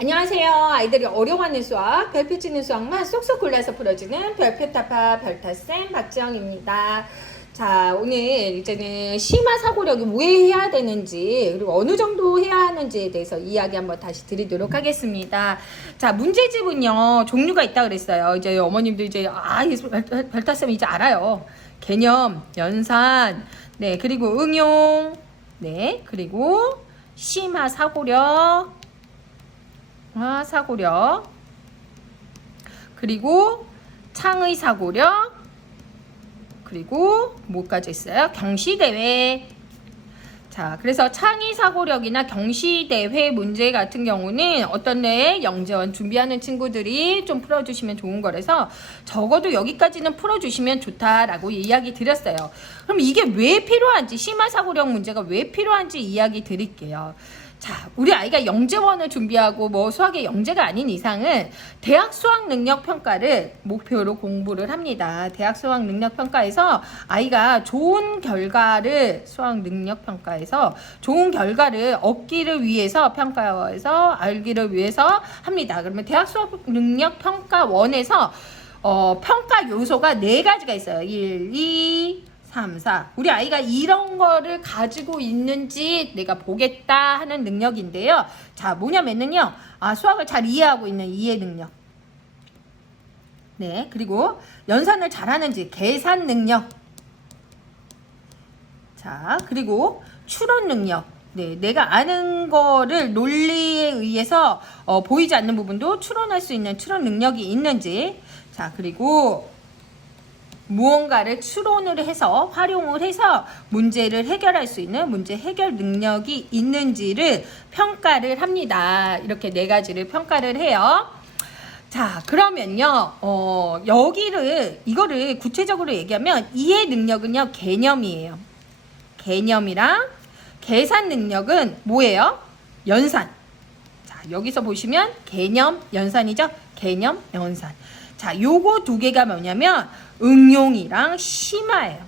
안녕하세요. 아이들이 어려워하는 수학, 별표 치는 수학만 쏙쏙 골라서 풀어주는 별표타파 별타쌤 박지영입니다. 자, 오늘 이제는 심화 사고력이 왜 해야 되는지, 그리고 어느 정도 해야 하는지에 대해서 이야기 한번 다시 드리도록 하겠습니다. 자, 문제집은요, 종류가 있다 그랬어요. 이제 어머님도 이제, 별타쌤 이제 알아요. 개념, 연산, 네, 그리고 응용, 네, 그리고 심화 사고력, 사고력, 그리고 창의 사고력, 그리고 뭐까지 있어요? 경시대회. 자, 그래서 창의 사고력이나 경시대회 문제 같은 경우는 어떤 뇌에 영재원 준비하는 친구들이 좀 풀어주시면 좋은 거라서 적어도 여기까지는 풀어주시면 좋다라고 이야기 드렸어요. 그럼 이게 왜 필요한지, 심화 사고력 문제가 왜 필요한지 이야기 드릴게요. 자, 우리 아이가 영재원을 준비하고 뭐 수학의 영재가 아닌 이상은 대학 수학 능력 평가를 목표로 공부를 합니다. 대학 수학 능력 평가에서 아이가 좋은 결과를 수학 능력 평가에서 좋은 결과를 얻기를 위해서 평가에서 알기를 위해서 합니다. 그러면 대학 수학 능력 평가원에서 평가 요소가 4가지가 있어요. 1, 2, 3, 4. 우리 아이가 이런 거를 가지고 있는지 내가 보겠다 하는 능력인데요. 자, 뭐냐면요. 수학을 잘 이해하고 있는 이해 능력. 네, 그리고 연산을 잘하는지 계산 능력. 자, 그리고 추론 능력. 네, 내가 아는 거를 논리에 의해서 보이지 않는 부분도 추론할 수 있는 추론 능력이 있는지. 자, 그리고 무언가를 추론을 해서 활용을 해서 문제를 해결할 수 있는 문제 해결 능력이 있는지를 평가를 합니다. 이렇게 4가지를 평가를 해요. 자, 그러면요, 이거를 구체적으로 얘기하면 이해 능력은요, 개념이에요. 개념이랑 계산 능력은 뭐예요? 연산. 자, 여기서 보시면 개념, 연산이죠? 개념, 연산. 자, 요거 2개가 뭐냐면 응용이랑 심화예요.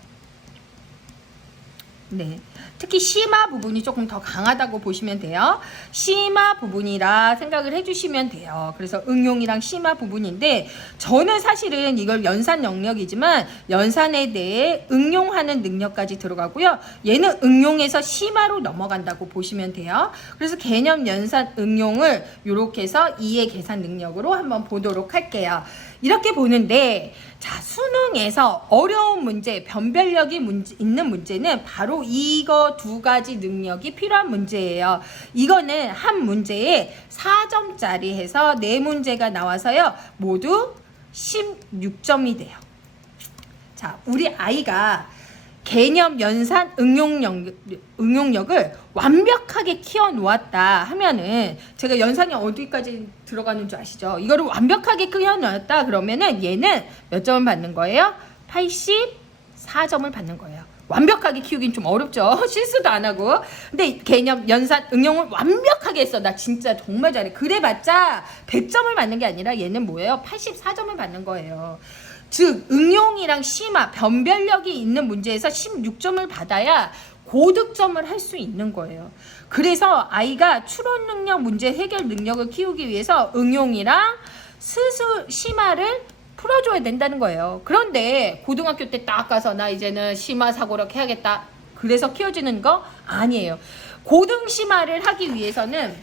네. 특히 심화 부분이 조금 더 강하다고 보시면 돼요. 심화 부분이라 생각을 해주시면 돼요. 그래서 응용이랑 심화 부분인데 저는 사실은 이걸 연산 영역이지만 연산에 대해 응용하는 능력까지 들어가고요. 얘는 응용에서 심화로 넘어간다고 보시면 돼요. 그래서 개념, 연산, 응용을 이렇게 해서 이해 계산 능력으로 한번 보도록 할게요. 이렇게 보는데 자, 수능에서 어려운 문제, 변별력이 있는 문제는 바로 이거 2가지 능력이 필요한 문제예요. 이거는 한 문제에 4점짜리 해서 4문제가 나와서요. 모두 16점이 돼요. 자, 우리 아이가 개념, 연산, 응용력을 완벽하게 키워놓았다 하면은 제가 연산이 어디까지 들어가는 줄 아시죠? 이거를 완벽하게 키워놓았다 그러면은 얘는 몇 점을 받는 거예요? 84점을 받는 거예요. 완벽하게 키우긴 좀 어렵죠. 실수도 안 하고. 근데 개념, 연산, 응용을 완벽하게 했어. 나 진짜 정말 잘해. 그래봤자 100점을 받는 게 아니라 얘는 뭐예요? 84점을 받는 거예요. 즉 응용이랑 심화, 변별력이 있는 문제에서 16점을 받아야 고득점을 할 수 있는 거예요. 그래서 아이가 추론 능력, 문제 해결 능력을 키우기 위해서 응용이랑 심화를 풀어줘야 된다는 거예요. 그런데 고등학교 때 딱 가서 나 이제는 심화 사고력 해야겠다. 그래서 키워지는 거 아니에요. 고등 심화를 하기 위해서는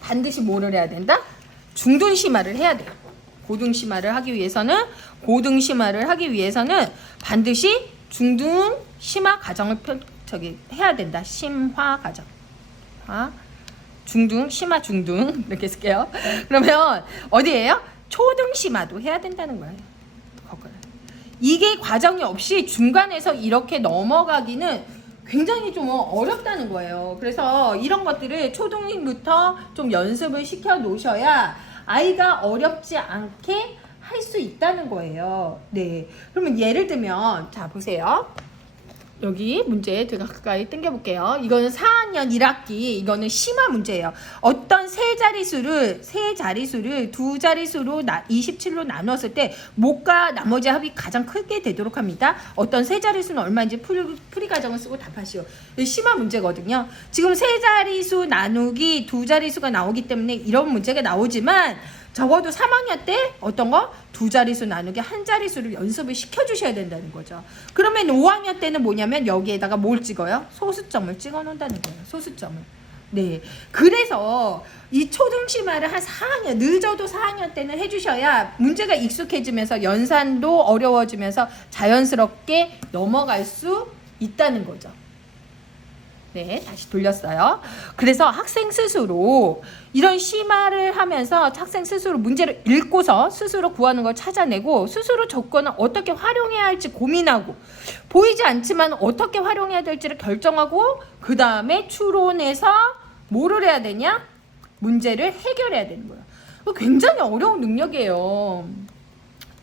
반드시 뭐를 해야 된다? 중등 심화를 해야 돼요. 고등 심화를 하기 위해서는 반드시 중등 심화 과정을 해야 된다. 심화 과정. 중등, 심화 중등 이렇게 쓸게요. 그러면 어디예요? 초등 심화도 해야 된다는 거예요. 이게 과정이 없이 중간에서 이렇게 넘어가기는 굉장히 좀 어렵다는 거예요. 그래서 이런 것들을 초등부터 좀 연습을 시켜 놓으셔야 아이가 어렵지 않게 할 수 있다는 거예요. 네. 그러면 예를 들면, 자, 보세요. 여기 문제 제가 가까이 당겨볼게요. 이거는 4학년 1학기, 이거는 심화 문제예요. 어떤 세 자릿수를 두 자릿수로 27로 나눴을 때 목과 나머지 합이 가장 크게 되도록 합니다. 어떤 세 자릿수는 얼마인지 풀이 과정을 쓰고 답하시오. 심화 문제거든요. 지금 세 자릿수 나누기 두 자릿수가 나오기 때문에 이런 문제가 나오지만 적어도 3학년 때 어떤 거? 두 자릿수 나누기 한 자릿수를 연습을 시켜주셔야 된다는 거죠. 그러면 5학년 때는 뭐냐면 여기에다가 뭘 찍어요? 소수점을 찍어 놓는다는 거예요. 소수점을. 네. 그래서 이 초등심화를 한 4학년, 늦어도 4학년 때는 해주셔야 문제가 익숙해지면서 연산도 어려워지면서 자연스럽게 넘어갈 수 있다는 거죠. 네, 다시 돌렸어요. 그래서 학생 스스로 이런 심화를 하면서 학생 스스로 문제를 읽고서 스스로 구하는 걸 찾아내고 스스로 조건을 어떻게 활용해야 할지 고민하고 보이지 않지만 어떻게 활용해야 될지를 결정하고 그 다음에 추론해서 뭐를 해야 되냐? 문제를 해결해야 되는 거예요. 굉장히 어려운 능력이에요.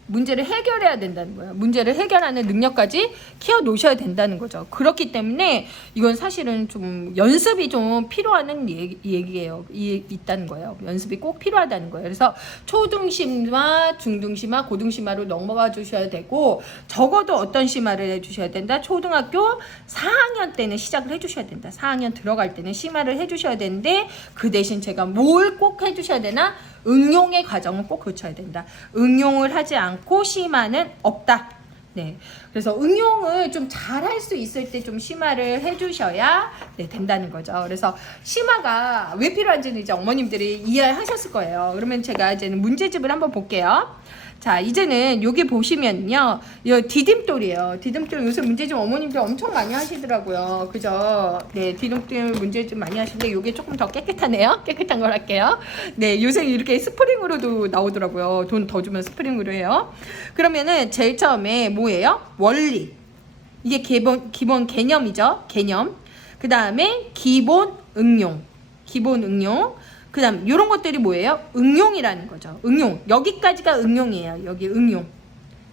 문제를 해결해야 된다는 거예요. 문제를 해결하는 능력까지 키워 놓으셔야 된다는 거죠. 그렇기 때문에 이건 사실은 좀 연습이 좀 필요한 얘기예요. 있다는 거예요. 연습이 꼭 필요하다는 거예요. 그래서 초등심화, 중등심화, 고등심화로 넘어가 주셔야 되고 적어도 어떤 심화를 해주셔야 된다. 초등학교 4학년 때는 시작을 해주셔야 된다. 4학년 들어갈 때는 심화를 해주셔야 되는데 그 대신 제가 뭘 꼭 해주셔야 되나? 응용의 과정은 꼭 거쳐야 된다. 응용을 하지 않고 심화는 없다. 네. 그래서 응용을 좀 잘할 수 있을 때 좀 심화를 해주셔야 된다는 거죠. 그래서 심화가 왜 필요한지는 이제 어머님들이 이해하셨을 거예요. 그러면 제가 이제는 문제집을 한번 볼게요. 자, 이제는 여기 보시면요. 이 디딤돌이에요. 디딤돌 요새 문제집 어머님들 엄청 많이 하시더라고요. 그죠? 네, 디딤돌 문제집 많이 하시는데 이게 조금 더 깨끗하네요. 깨끗한 걸 할게요. 네, 요새 이렇게 스프링으로도 나오더라고요. 돈 더 주면 스프링으로 해요. 그러면은 제일 처음에 뭐예요? 원리. 이게 기본 개념이죠. 개념. 그 다음에 기본 응용. 기본 응용. 그 다음 이런 것들이 뭐예요? 응용이라는 거죠. 응용. 여기까지가 응용이에요. 여기 응용.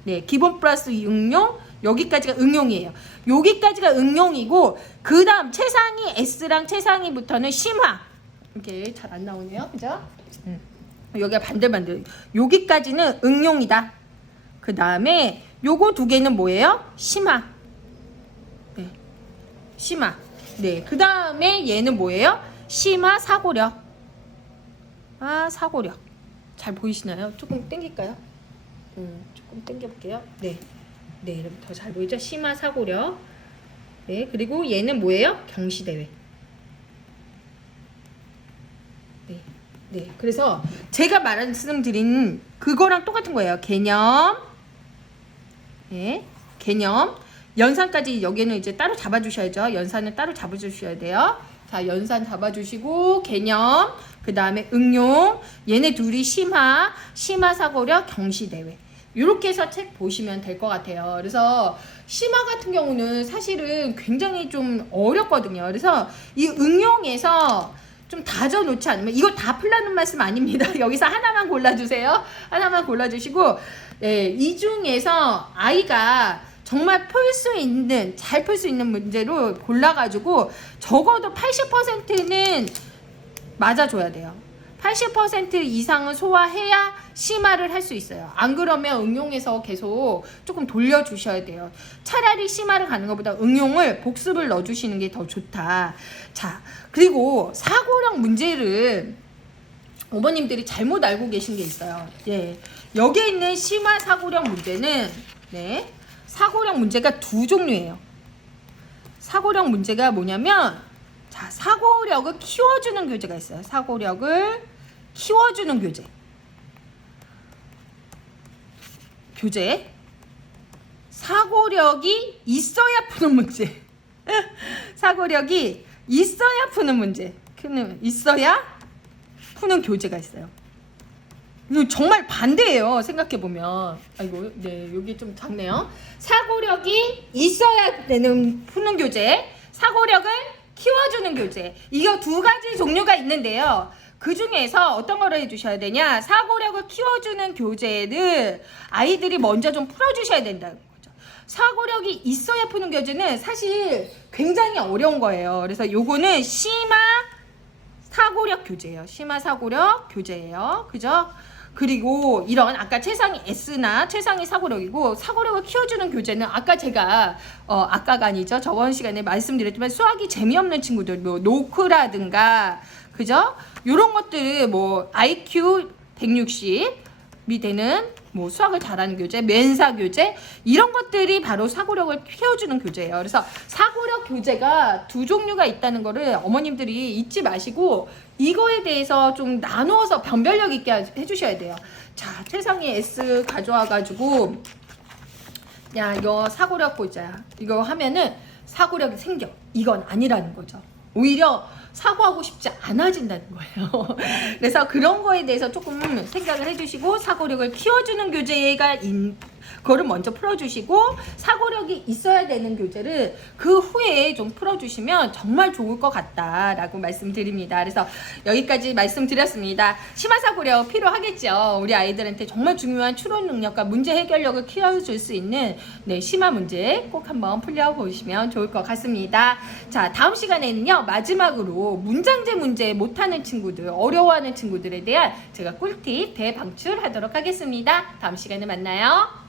네, 기본 플러스 응용. 여기까지가 응용이에요. 여기까지가 응용이고 그 다음 최상위 S랑 최상위부터는 심화. 이렇게 잘 안 나오네요. 그죠? 여기가 반들. 여기까지는 응용이다. 그 다음에 요거 두 개는 뭐예요? 심화. 네, 심화. 네, 그 다음에 얘는 뭐예요? 심화 사고력. 사고력. 잘 보이시나요? 조금 당길까요? 조금 당겨볼게요. 네. 네, 이러면 더 잘 보이죠? 심화 사고력. 네, 그리고 얘는 뭐예요? 경시대회. 네. 네. 그래서 제가 말씀드린 그거랑 똑같은 거예요. 개념. 네. 개념. 연산까지 여기는 이제 따로 잡아주셔야죠. 연산은 따로 잡아주셔야 돼요. 자, 연산 잡아주시고 개념, 그 다음에 응용, 얘네 둘이 심화 사고력, 경시대회. 이렇게 해서 책 보시면 될 것 같아요. 그래서 심화 같은 경우는 사실은 굉장히 좀 어렵거든요. 그래서 이 응용에서 좀 다져놓지 않으면 이거 다 풀라는 말씀 아닙니다. 여기서 하나만 골라주세요. 하나만 골라주시고 이 중에서 아이가 정말 잘 풀 수 있는 문제로 골라가지고 적어도 80%는 맞아줘야 돼요. 80% 이상은 소화해야 심화를 할 수 있어요. 안 그러면 응용에서 계속 조금 돌려주셔야 돼요. 차라리 심화를 가는 것보다 응용을 복습을 넣어주시는 게 더 좋다. 자, 그리고 사고력 문제를 어머님들이 잘못 알고 계신 게 있어요. 예, 여기에 있는 심화 사고력 문제는 사고력 문제가 두 종류예요. 사고력 문제가 뭐냐면 자, 사고력을 키워주는 교재가 있어요. 사고력을 키워주는 교재. 사고력이 있어야 푸는 문제. 사고력이 있어야 푸는 문제. 있어야 푸는 교재가 있어요. 이거 정말 반대예요. 생각해보면. 아이고, 네, 여기 좀 작네요. 사고력이 있어야 되는 푸는 교재, 사고력을 키워주는 교재. 이거 두 가지 종류가 있는데요. 그 중에서 어떤 거를 해주셔야 되냐? 사고력을 키워주는 교재를 아이들이 먼저 좀 풀어주셔야 된다는 거죠. 사고력이 있어야 푸는 교재는 사실 굉장히 어려운 거예요. 그래서 요거는 심화 사고력 교재예요. 심화 사고력 교재예요. 그죠? 그리고 이런 아까 최상위 S나 최상위 사고력이고, 사고력을 키워주는 교재는 아까 제가 아까가 아니죠, 저번 시간에 말씀드렸지만 수학이 재미없는 친구들, 뭐 노크라든가, 그죠? 요런 것들, 뭐 IQ 160이 되는 뭐 수학을 잘하는 교재, 멘사 교재, 이런 것들이 바로 사고력을 키워주는 교재예요. 그래서 사고력 교재가 두 종류가 있다는 거를 어머님들이 잊지 마시고 이거에 대해서 좀 나누어서 변별력 있게 해주셔야 돼요. 자, 최상위 S 가져와가지고 야, 이거 사고력 보자. 이거 하면은 사고력이 생겨. 이건 아니라는 거죠. 오히려 사고하고 싶지 않아진다는 거예요. 그래서 그런 거에 대해서 조금 생각을 해주시고, 사고력을 키워주는 교재가 그거를 먼저 풀어주시고, 사고력이 있어야 되는 교재를 그 후에 좀 풀어주시면 정말 좋을 것 같다라고 말씀드립니다. 그래서 여기까지 말씀드렸습니다. 심화 사고력 필요하겠죠. 우리 아이들한테 정말 중요한 추론 능력과 문제 해결력을 키워줄 수 있는 심화 문제 꼭 한번 풀려보시면 좋을 것 같습니다. 자, 다음 시간에는요, 마지막으로 문장제 문제 못하는 친구들, 어려워하는 친구들에 대한 제가 꿀팁 대방출하도록 하겠습니다. 다음 시간에 만나요.